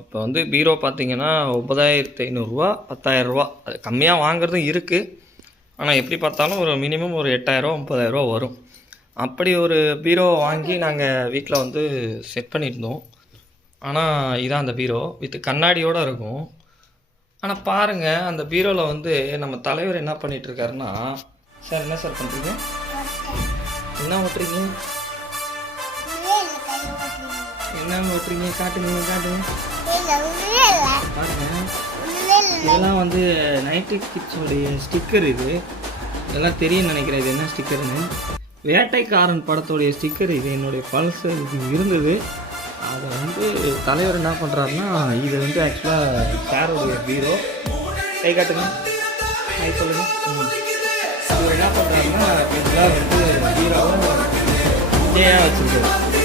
இப்போ வந்து பீரோ பார்த்தீங்கன்னா 9,500 10,000 அது கம்மியாக வாங்குறதும் இருக்குது. ஆனால் எப்படி பார்த்தாலும் ஒரு மினிமம் ஒரு 8,000 9,000 வரும். அப்படி ஒரு பீரோ வாங்கி நாங்கள் வீட்டில் வந்து செட் பண்ணியிருந்தோம். ஆனால் இதான் அந்த பீரோ வித் கண்ணாடியோடு இருக்கும். ஆனால் பாருங்கள், அந்த பீரோவில் வந்து நம்ம தலைவர் என்ன பண்ணிகிட்ருக்காருன்னா, சார் என்ன சார் பண்ணுறீங்க? என்ன ஓட்டுறீங்க? என்ன ஓட்டுறீங்க? காட்டுங்க காட்டுங்க. இதெல்லாம் வந்து 90 கிட்ஸோடைய ஸ்டிக்கர். இதெல்லாம் தெரியும்னு நினைக்கிறேன். இது என்ன ஸ்டிக்கர்னு? வேட்டைக்காரன் படத்தோடைய ஸ்டிக்கர் இது. என்னுடைய பல்சு இது இருந்தது. அதை வந்து தலைவர் என்ன பண்ணுறாருன்னா, இது வந்து ஆக்சுவலாக சாரோடைய பீரோ. கை காட்டுங்க, கை சொல்லுங்கள். இவர் என்ன பண்ணுறாருன்னா, இதெல்லாம் வந்து பீரோவும் விஜயாக வச்சுருக்காரு.